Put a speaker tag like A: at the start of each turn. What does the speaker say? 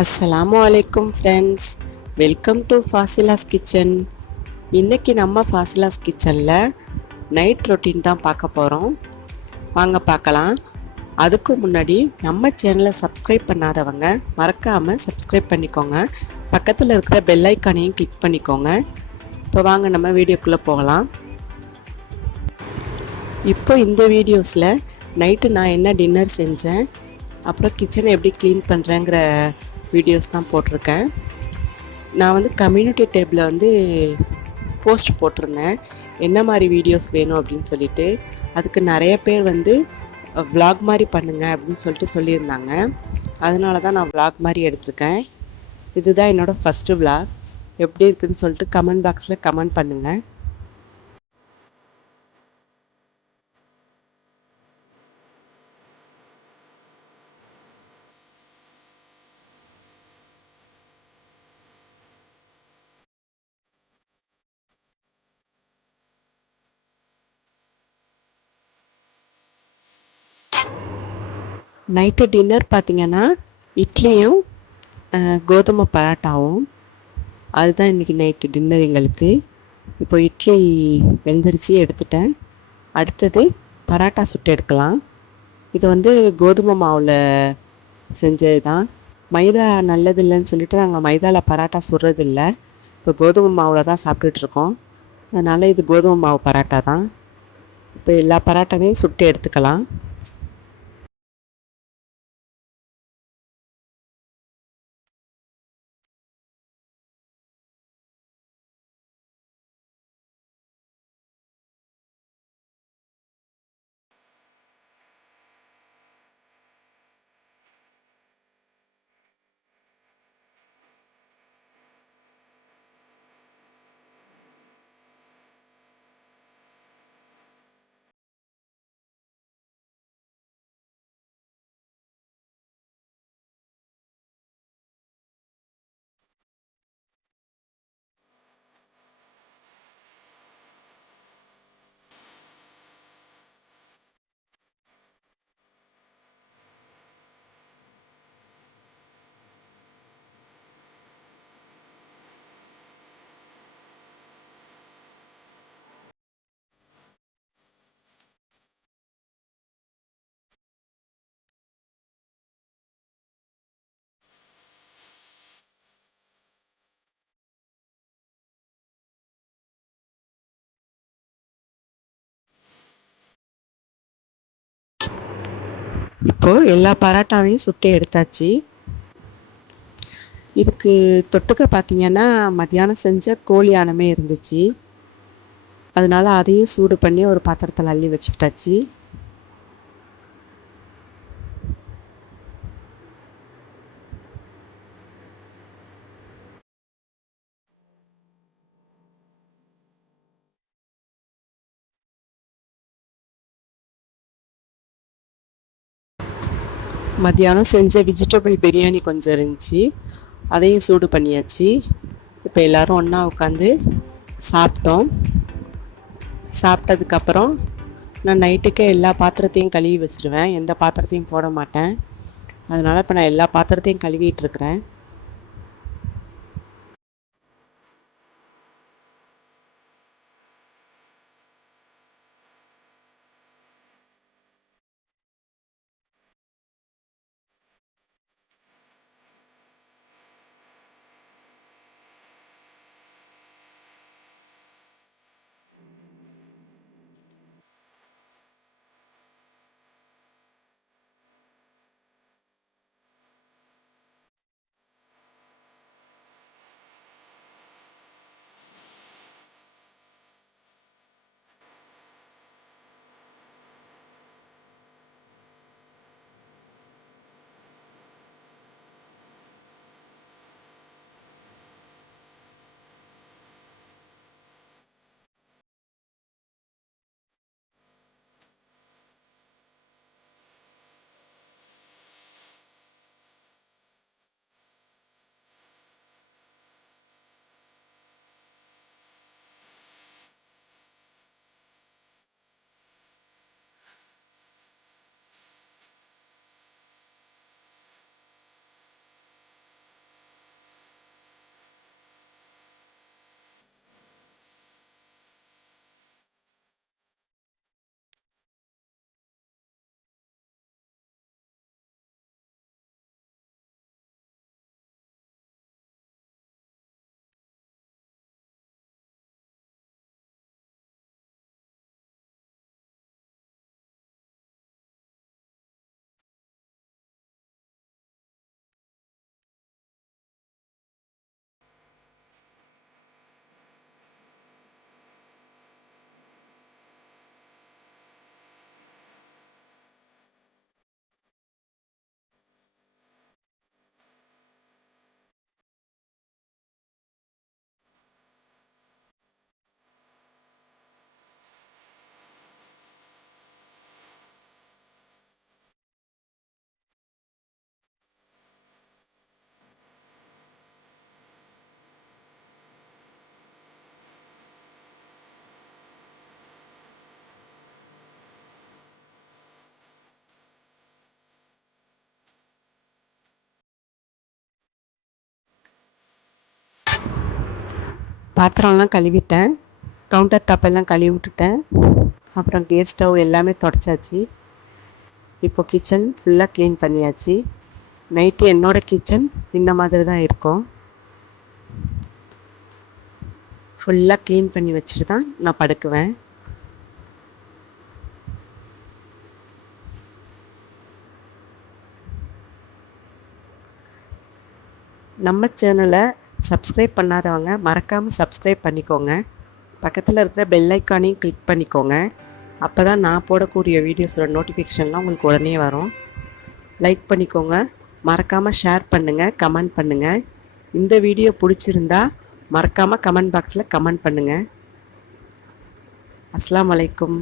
A: அஸ்ஸலாமு அலைக்கும் friends welcome to Fasila's kitchen இன்றைக்கி நம்ம ஃபாசிலாஸ் கிச்சனில் நைட் ரொட்டீன் தான் பார்க்க போகிறோம் வாங்க பார்க்கலாம். அதுக்கு முன்னாடி நம்ம சேனலை சப்ஸ்கிரைப் பண்ணாதவங்க மறக்காமல் சப்ஸ்கிரைப் பண்ணிக்கோங்க. பக்கத்தில் இருக்கிற பெல் ஐக்கானையும் கிளிக் பண்ணிக்கோங்க. இப்போ வாங்க நம்ம வீடியோக்குள்ளே போகலாம். இப்போ இந்த வீடியோஸில் நைட்டு நான் என்ன டின்னர் செஞ்சேன் அப்புறம் கிச்சனை எப்படி க்ளீன் பண்ணுறேங்கிற வீடியோஸ் தான் போட்டிருக்கேன். நான் வந்து கம்யூனிட்டி டேப்பில் வந்து போஸ்ட் போட்டிருந்தேன். என்ன மாதிரி வீடியோஸ் வேணும் அப்படின்னு சொல்லிட்டு அதுக்கு நிறைய பேர் வந்து வ்ளாக் மாதிரி பண்ணுங்கள் அப்படின்னு சொல்லிட்டு சொல்லியிருந்தாங்க. அதனால தான் நான் வ்ளாக் மாதிரி எடுத்திருக்கேன். இதுதான் என்னோடய ஃபஸ்ட்டு வ்ளாக் எப்படி இருக்குன்னு சொல்லிட்டு கமெண்ட் பாக்ஸில் கமெண்ட் பண்ணுங்கள் நைட்டு டின்னர் பார்த்தீங்கன்னா இட்லியும் கோதுமை பரோட்டாவும். அதுதான் இன்றைக்கி நைட்டு டின்னர் எங்களுக்கு. இப்போ இட்லி வெந்துருச்சு எடுத்துட்டேன். அடுத்தது பரோட்டா சுட்டு எடுக்கலாம். இது வந்து கோதுமை மாவில் செஞ்சது தான் மைதா நல்லதில்லைன்னு சொல்லிட்டு நாங்கள் மைதாவில் பரோட்டா சுடுறதில்ல. இப்போ கோதுமை மாவில் தான் சாப்பிட்டுட்ருக்கோம். அதனால் இது கோதுமை மாவு பரோட்டா தான் இப்போ எல்லா பரோட்டாவையும் சுட்டு எடுத்துக்கலாம். இப்போது எல்லா பரோட்டாவையும் சுட்டு எடுத்தாச்சு. இதுக்கு தொட்டுக்க பார்த்தீங்கன்னா மத்தியானம் செஞ்ச கோழி ஆனமே இருந்துச்சு. அதனால் அதையும் சூடு பண்ணி ஒரு பாத்திரத்தில் அள்ளி வச்சுக்கிட்டாச்சு. மத்தியானம் செஞ்ச வெஜிடபிள் பிரியாணி கொஞ்சம் இருந்துச்சு. அதையும் சூடு பண்ணியாச்சு. இப்போ எல்லோரும் ஒன்றா உட்காந்து சாப்பிட்டோம். சாப்பிட்டதுக்கப்புறம் நான் நைட்டுக்கே எல்லா பாத்திரத்தையும் கழுவி வச்சுருவேன். எந்த பாத்திரத்தையும் போட மாட்டேன். அதனால் இப்போ நான் எல்லா பாத்திரத்தையும் கழுவிட்டு பாத்திரம்லாம் கழுவிட்டேன். கவுண்டர் டாப் எல்லாம் கழுவி விட்டுட்டேன் அப்புறம் கேஸ் ஸ்டவ் எல்லாமே தொடச்சாச்சு. இப்போ கிச்சன் ஃபுல்லாக க்ளீன் பண்ணியாச்சு. நைட்டு என்னோடய கிச்சன் இந்த மாதிரி தான் இருக்கும். ஃபுல்லாக க்ளீன் பண்ணி வச்சுட்டு தான் நான் படுக்குவேன். நம்ம சேனலை சப்ஸ்கிரைப் பண்ணாதவங்க மறக்காமல் சப்ஸ்கிரைப் பண்ணிக்கோங்க. பக்கத்தில் இருக்கிற பெல் ஐக்கானையும் கிளிக் பண்ணிக்கோங்க. அப்போ தான் நான் போடக்கூடிய வீடியோஸோட நோட்டிஃபிகேஷன்லாம் உங்களுக்கு உடனே வரும். லைக் பண்ணிக்கோங்க. மறக்காமல் ஷேர் பண்ணுங்கள் கமெண்ட் பண்ணுங்கள் இந்த வீடியோ பிடிச்சிருந்தா மறக்காமல் கமெண்ட் பாக்ஸில் கமெண்ட் பண்ணுங்கள் அஸ்லாம் வலைக்கும்.